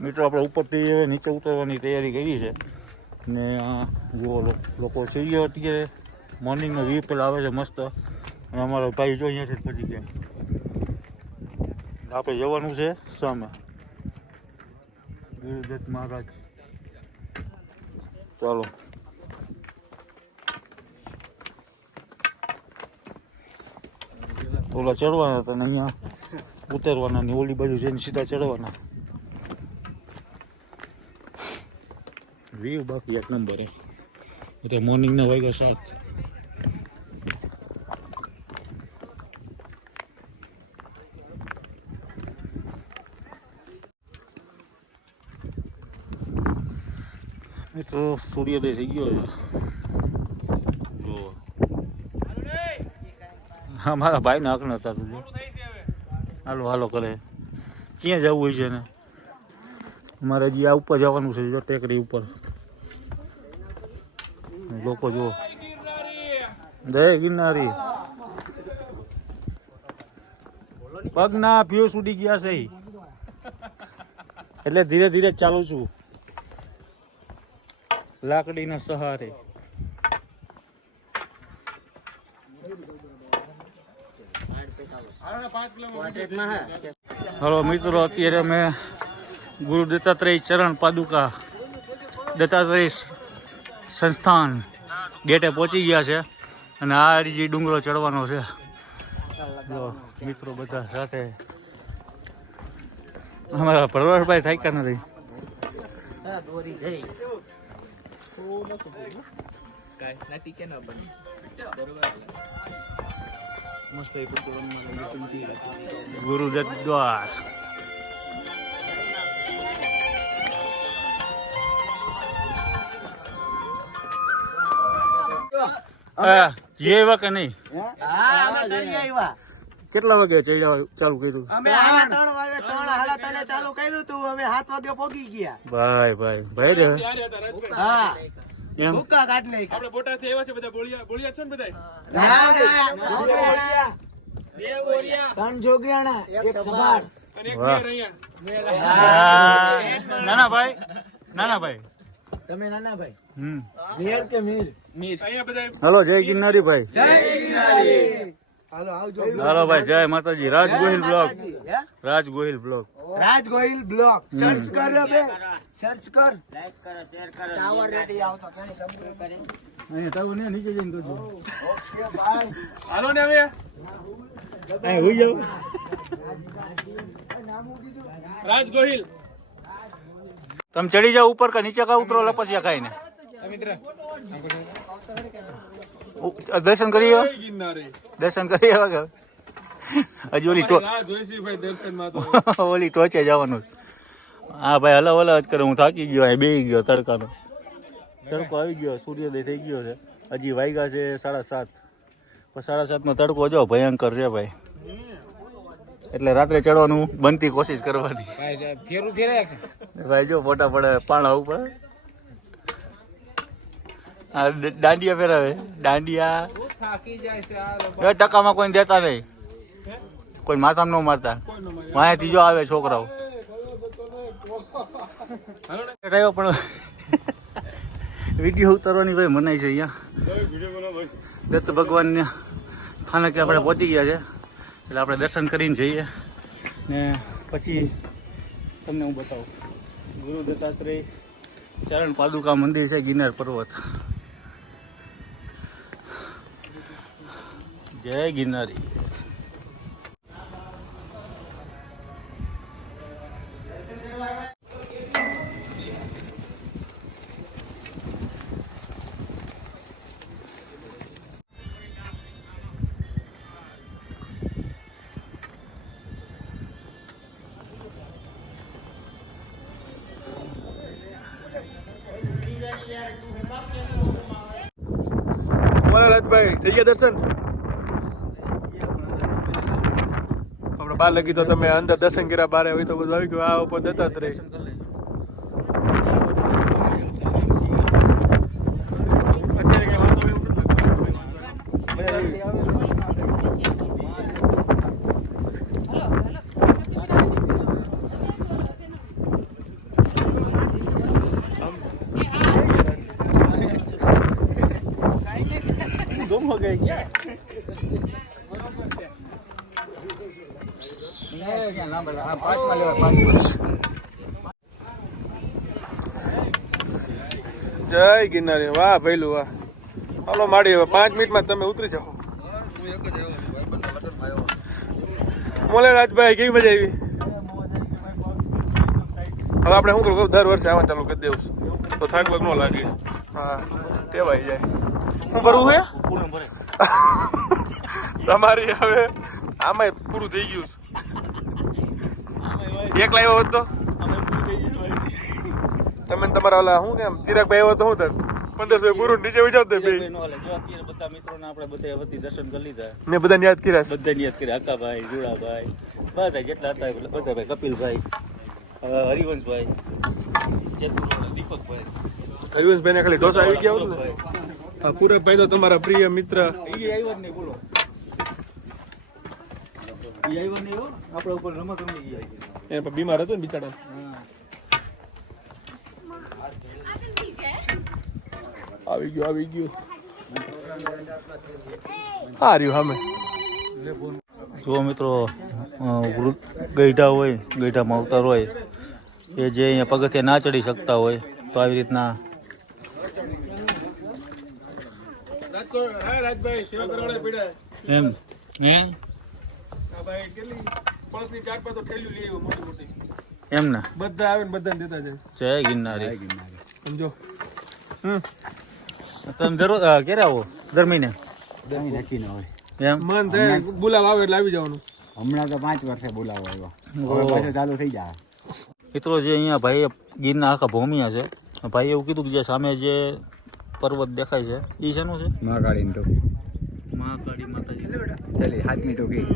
મિત્રો આપણે ઉપરથી નીચે ઉતરવાની તૈયારી કરી છે ને આ જુઓ લોકો સીડીઓ અત્યારે મોર્નિંગનો વ્યૂ પેલા આવે છે મસ્ત. અને અમારા ભાઈ જો અહીંયાથી પહોંચી ગયા. આપણે જવાનું છે સામે ગુરુદત્ત મહારાજ. ચાલો ઓલા ચડવાના હતા ને અહીંયા ઉતરવાના ને ઓલી બાજુ જઈને સીધા ચડવાના. વ્યૂ બાકી એક નંબર એટલે મોર્નિંગના વાગ્યા 7. મિત્રો સૂર્યોદય થઈ ગયો છે જો. હા મારા ભાઈને હક નતા તું હાલો હાલો કરે. ક્યાં જવું હોય છે ને અમારે હજી આ ઉપર જવાનું છે જો ટેકરી ઉપર. લોકો જુઓ જય ગિરનારી. પગના ભ્યો સુધી ગયા છે એટલે ધીરે ધીરે ચાલુ છું લાકડીના સહારે. હલો મિત્રો, અત્યારે અમે ગુરુ દત્તાત્રેય ચરણ પાદુકા દત્તાત્રેય સંસ્થાન ગેટે પહોંચી ગયા છે અને આ જે ડુંગરો ચડવાનો છે. મિત્રો બધા સાથે અમારા પરવરભાઈ થાક્યા નથી. ગુરુદત્ત દ્વાર જે એવા કે નહીં? કેટલા વાગે ચાલુ કર્યું? અમે 3 વાગે 3:30 ચાલુ કર્યું હતું. અમે 7 વાગે પહોંચી ગયા. ભાઈ રે હા એમ ભૂકા કાઢ લે. આપણે બોટા થી આવ્યા છે બધા. બોળિયા છો ને બધા? બે બોરિયા 3 જોગિયાણા 1 સભાર અને એક મેર અહીંયા. નાના ભાઈ તમે નાના ભાઈ મેર કે મીર અહીંયા બધા. હાલો જય ગિરનારી ભાઈ. જય ગિરનારી. હાલો આવજો. હાલો ભાઈ જય માતાજી. રાજ ગોહિલ બ્લોગ. રાજ ગોહિલ બ્લોગ. રાજ ગોહિલ બ્લોગ સર્ચ કર બે. સર્ચ કર, લાઈક કરો, શેર કરો. ટાવર રેડી આવતો કેને સબસ્ક્રાઇબ કરે. અહીંયા તાવ ને નીચે જઈને કરજો. ઓકે ભાઈ. હાલો ને હવે અહીં હોઈ જાવ. રાજ ગોહિલ. તમે ચડી જાઓ ઉપર કે નીચે કા ઉતરો લપસ્યા ખાઈને મિત્ર દર્શન કરી આવો. ગિરનારી દર્શન કરી આવો કે હજી ઓલી રાહ જોઈશી ભાઈ દર્શનમાં તો. ઓલી ટોચે જવાનું. હા ભાઈ હલા હલા જ કરે. હું થાકી ગયો અહીં બેસી ગયો. તડકાનો તડકો આવી ગયો. સૂર્યોદય થઈ ગયો છે. હજી વાગ્યા છે 7:30. પણ 7:30 તડકો જો ભયંકર છે ભાઈ. એટલે રાત્રે ચડવાનું બનતી કોશિશ કરવાની. ભાઈ જો ફોટા પડે પાણા ઉપર. આ દાંડિયા ફેરાવે. દાંડિયા ટકામાં કોઈ દેતા નહીં. કોઈ માથામાં ન મારતા. વાયાથી જો આવે છોકરાઓ. પણ વિડીયો ઉતારવાની ભાઈ મનાય છે અહીંયા. દત્ત ભગવાનના સ્થાનકે આપણે પહોંચી ગયા છે. એટલે આપણે દર્શન કરીને જઈએ ને પછી તમને હું બતાવું. ગુરુ દત્તાત્રેય ચરણ પાદુકા મંદિર છે ગિરનાર પર્વત. જય ગિરનારી. રાજભાઈ થઈ ગયા દર્શન? આપણે બહાર લગી તો તમે અંદર દર્શન કર્યા. બહાર હોય તો બધું આવી ગયું. આ ઉપર દત્તાત્રેય. પાંચમાં લેવા પાંચ. જય ગિરનારી, વાહ ભઈલું વાહ. હાલો માડી, હવે 5 મિનિટમાં તમે ઉતરી જાઓ. મોલે રાજભાઈ કેવી મજા આવી? હવે આપણે શું કરું, દર વર્ષે આવવાનું ચાલુ કરી દેવું તો થાક લાગ ન લાગે. હા ટેવાઈ જાય. શું કરવું છે તમારી? હવે આમાં પૂરું થઈ ગયું છે. એકલા આવ્યો હોત તો તમે તમારા ઓલા શું કેમ ચિરાગભાઈ આવ્યો તો શું થાય? 1500 પૂરું નીચે વિચાર દે બે બધા મિત્રોને આપણે બધા વતી દર્શન કરી લીધા ને બધાને યાદ કર્યા. બધાને યાદ કર્યા. અકાભાઈ, જુડાભાઈ, બધા જેટલા હતા બધા ભાઈ, કપિલભાઈ, હરિવંશભાઈ, ચેતુભાઈ, દીપકભાઈ, હરિવંશભાઈને ખાલી ઢોસા આવી ગયા હોત ને. હા પૂરકભાઈ તો તમારા પ્રિય મિત્ર. એ આવ્યો જ નહીં, બોલો. એ આવ્યો નહીં હો, આપણે ઉપર રમત રમી ગયા. એ બીમાર હતો ને બિચારા. આવી ગયું હા રહ્યું સામે. જો મિત્રો, ગઈઢા હોય, ગઈઢામાં અવતાર હોય, એ જે અહીંયા પગથિયા ના ચડી શકતા હોય તો આવી રીતના એમ એમ ને બધા આવે ને બધાને દેતા જાય. જય ગિરનારી. સમજો. તમે જરૂર ક્યારે આવો? દર મહિને નક્કી ન હોય. એમ મન થાય બોલાવ આવે એટલે આવી જવાનું. હમણાં તો 5 વર્ષે બોલાવો આવ્યો. હવે પાછો ચાલુ થઈ જાય. મિત્રો જે અહીંયા ભાઈ ગીરના આખા ભૂમિયા છે, ભાઈ એવું કીધું કે જે સામે જે પર્વત દેખાય છે એ શેનું છે? મહાકાળી તો મહાકાળી માતાજી. ચાલી 7મી ટોકી.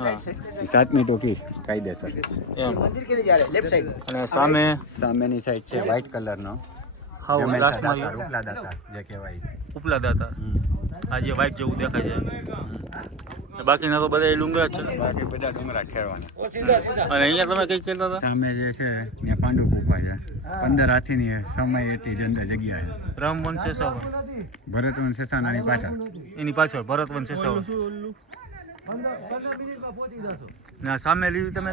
હા 7મી ટોકી કાયદેસર. એમ. મંદિર કેવી જાય લેફ્ટ સાઈડ. અને સામે સામેની સાઈડ છે વ્હાઈટ કલરનો હાવ લાસ્ટમાં ઉપલા દાતા જે કહેવાય. ઉપલા દાતા. આ જે વ્હાઈટ જેવું દેખાય છે. બાકીના તો બધા ડુંગરા જ છે ને. બાકી બધા ડુંગરા ખેડવાના. અને અહીંયા તમે કઈ કહેતા હતા? સામે જે છે ત્યાં પાંડુ ગુફા છે. 15 હાથીની સમય એટલી જ અંદર જગ્યા છે. રામવંશ શેષાવન ભરતવંશ શેષાનાની પાછળ. એની પાછળ ભરતવંશ શેષાવન. ના સામે લીધું તમે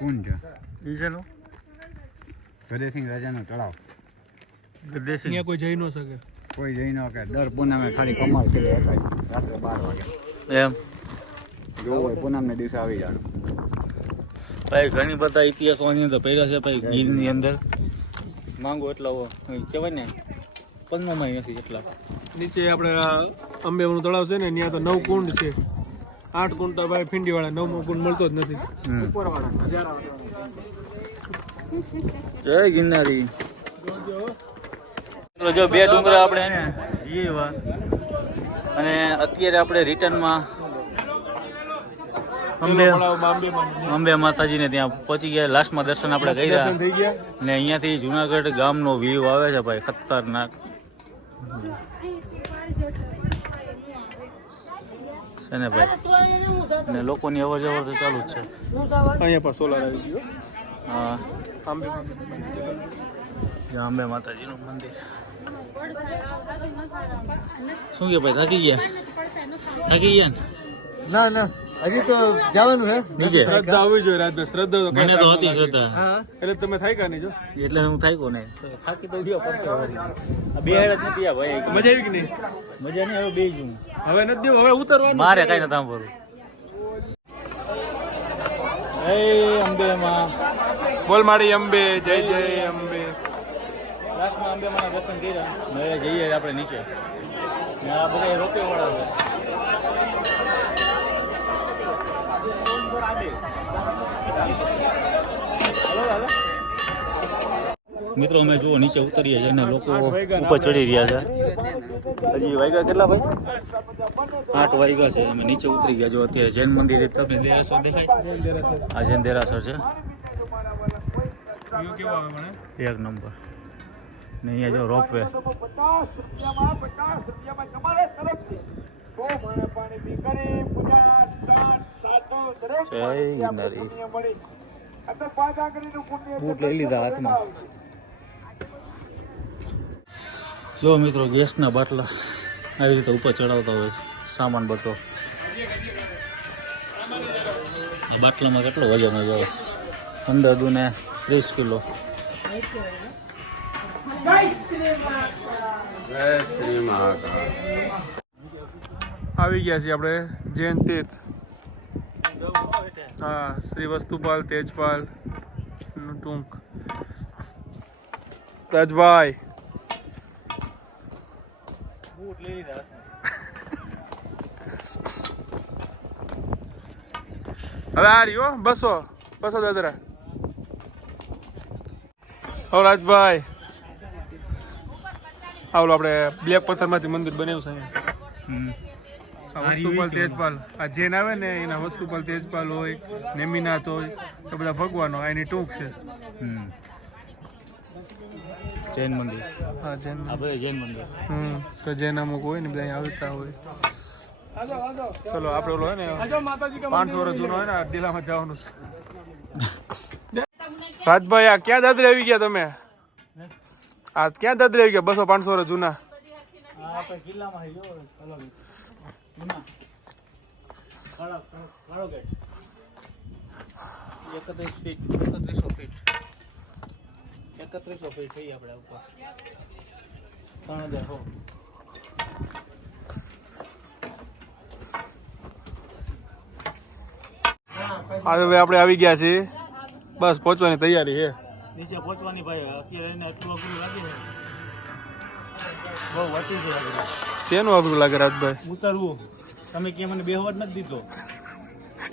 કુંજ એ છે ગદેસિંહ રાજાનો તળાવ. દેશી અહીંયા કોઈ જઈ ન શકે. કોઈ જઈ ન કે દર પૂનમે ખાલી કમાલ કરી શકાય. રાત્રે 12 વાગે એમ. જોવું હોય પૂનમને દિવસે આવી જવાનું. ભાઈ ઘણી બધા ઇતિહાસો આની અંદર પડ્યા છે ભાઈ. ગીરની અંદર માંગો એટલા કહેવાય ને 15 નથી એટલા. નીચે આપણે અંબેનું તળાવ છે ને ત્યાં તો 9 કુંડ છે. 8 કુંડ તો ભાઈ ફિંડીવાળા, 9મો કુંડ મળતો જ નથી. જય ગિરનારી. જો 2 ડુંગરા આપણે એને જઈએ એવા અને અત્યારે આપણે રિટર્નમાં અંબે માતાજીને ત્યાં પહોંચી ગયા. લાસ્ટમાં દર્શન આપણે કર્યા થઈ ગયા. ને અહીંયાથી જુનાગઢ ગામનો વ્યૂ આવે છે ભાઈ, ખતરનાક છે ને ભાઈ. ને લોકોની અવર જવર તો ચાલુ જ છે. અહીંયા પર સોલાર આવી ગયો. હા આંબે જ્યાં અંબે માતાજીનું મંદિર. શું કે ભાઈ, થાકી ગયા ને? ના હજી તો જવાનું છે નીચે શ્રદ્ધા આવી જોઈએ રાજભાઈ. શ્રદ્ધા તો મને તો હતી શ્રદ્ધા, એટલે તમે થાય કા નહીં જો. એટલે હું થાક્યો ને. થાકી તો ગયો પડશે. આ બે હેડ જ નથી આ ભાઈ. મજા આવી કે નહીં? મજા નહીં આવે બે જું. હવે નથી દેવું, હવે ઉતરવાનું. મારે કઈ નથી સાંભળવું. એ અંબે માં બોલ માડી અંબે, જય જય અંબે. લાસ્ટમાં અંબે માં દર્શન કર્યા. હવે જઈએ આપણે નીચે. ને આ બધા રોપે વાળા છે. મિત્રો અમે જુઓ નીચે ઉતરીએ છીએ અને લોકો ઉપર ચડી રહ્યા છે. હજી વાગ્યા કેટલા ભાઈ? 8 વાગ્યા છે. અમે નીચે ઉતરી ગયા. જો અત્યારે જૈન મંદિર તમને દેરાસર દેખાય. આ જૈન દેરાસર છે. એક નંબર. ને અહીંયા જો રોપવે. જય ગિરનારી. બૂટ લઈ લીધા હાથમાં. જો મિત્રો ગેસના બાટલા આવી રીતે ઉપર ચડાવતા હોય છે. સામાન બધો. આ બાટલામાં કેટલો વજન હોય જો, અંદર દુને 30 કિલો. આવી ગયા છીએ આપણે જૈન તીર્થ. હા, શ્રી વસ્તુપાલ તેજપાલ નું ટૂંક. રાજભાઈ હવે આ રહ્યો 200 દાદરા. હવે રાજભાઈ આવલો આપણે બ્લેક પથ્થરમાંથી મંદિર બનાવ્યું છે અહીંયા. આ વસ્તુપાલ તેજપાલ, આ જૈન આવે ને એના વસ્તુપાલ તેજપાલ હોય, નેમિનાથ હોય, તો બધા ભગવાનો એની ટૂંક છે. જૈન મંદિર. હા, જૈન. આ બધા જૈન મંદિર. તો જૈન અમુક હોય ને બધા અહીંયા આવતા હોય. ચલો આપણે ઓલો હોય ને 500 વર્ષ જૂનો હોય ને આ ડીલામાં જવાનું છે. રાજભાઈ આ ક્યાં દાદરે આવી ગયા તમે? આ ક્યાં દાદરે આવી ગયા 200-500 વર્ષ જૂના? કિલ્લામાં છે જો, જૂના કાળો ગેટ 31 ફીટ 3100 ફીટ 3100 ફીટ થઈ આપણે ઉપર 3000 હો. હવે આપણે આવી ગયા છીએ, બસ પહોંચવાની તૈયારી છે. નીચે પહોંચવાની ભાઈ અત્યારે એને એટલું અઘરું લાગે છે, બહુ વટી છે અઘરું. શેનું અઘરું લાગે રાજભાઈ? ઉતરવું. તમે ક્યાં મને બેહવા જ નથી દીધો.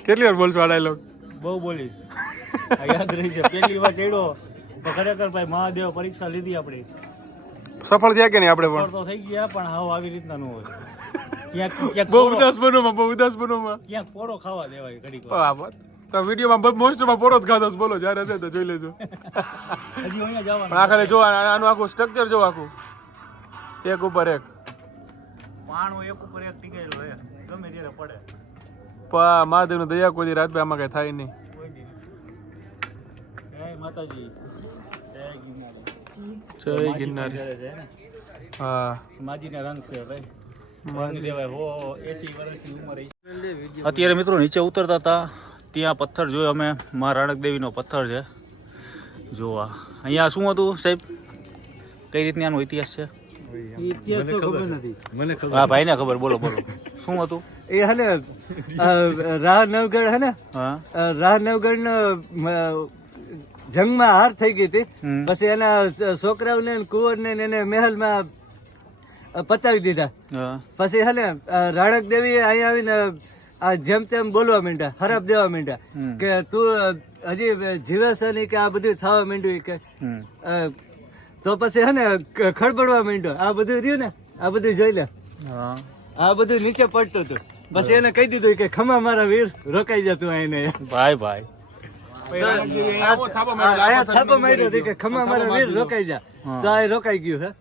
કેટલી વાર બોલશો આ ડાયલોગ? બહુ બોલીશ. આ યાદ રહી છે. પહેલી વાર ચડ્યો તો ખરેખર ભાઈ મહાદેવ પરીક્ષા લીધી આપણી. સફળ થયા કે નહીં આપણે? પણ તો થઈ ગયા, પણ હાવ આવી રીતના ન હોય. ક્યાંક બહુ ઉદાસ બનોમાં ક્યાંક પોરો ખાવા દેવાય ઘડીક વાર. આ વાત તો વિડીયોમાં મોસ્ટમાં પોરો જ ખાધો છે. બોલો જ્યારે હશે તો જોઈ લેજો. હજી અહીંયા જવાનું. પણ આ ખાલી જો આનું આખું સ્ટ્રક્ચર જો, આખું એક ઉપર એક પાણું એક ઉપર એક ટીકેલું હે, ગમે ત્યારે પડે. મહાદેવની દયા કોઈ દી રાજભાઈ આમાં કઈ થાય નહીં. કોઈ દી. જય માતાજી. જય ગિરનારી. જય ગિરનારી. હા, માજીના રંગ છે ભાઈ. રંગ દેવાય હો 80 વર્ષની ઉંમરે. અત્યારે મિત્રો નીચે ઉતરતા હતા ત્યાં પથ્થર જોયો અમે, મા રાણક દેવીનો પથ્થર છે જોવા. અહીંયા શું હતું સાહેબ, કઈ રીતના આનો ઇતિહાસ છે? ઇતિહાસ તો ખબર નથી મને. હા ભાઈ ને ખબર, બોલો બોલો શું હતું એ હે ને રાહ નવગઢ હે ને, હા રાહ નવગઢ નો જંગમાં હાર થઈ ગઈ હતી. પછી એના છોકરાઓને કુંવરને એને મહેલમાં પતાવી દીધા. હા પછી હે ને રાણક દેવી અહીંયા આવીને આ જેમ તેમ બોલવા માંડ્યા, હરાપ દેવા માંડ્યા કે તું હજી જીવે છે નહીં કે આ બધું થવા માંડ્યું કે. તો પછી હે ને ખડબડવા માંડ્યો. આ બધું રહ્યું ને, આ બધું જોઈ લે, હા આ બધું નીચે પડતું હતું. પછી એને કહી દીધું કે ખમા મારા વીર રોકાઈ જતું આઈને. ભાઈ ભાઈ આયા થાપો માર્યો હતો કે ખમા મારા વીર રોકાઈ જા. તો આ રોકાઈ ગયું હે.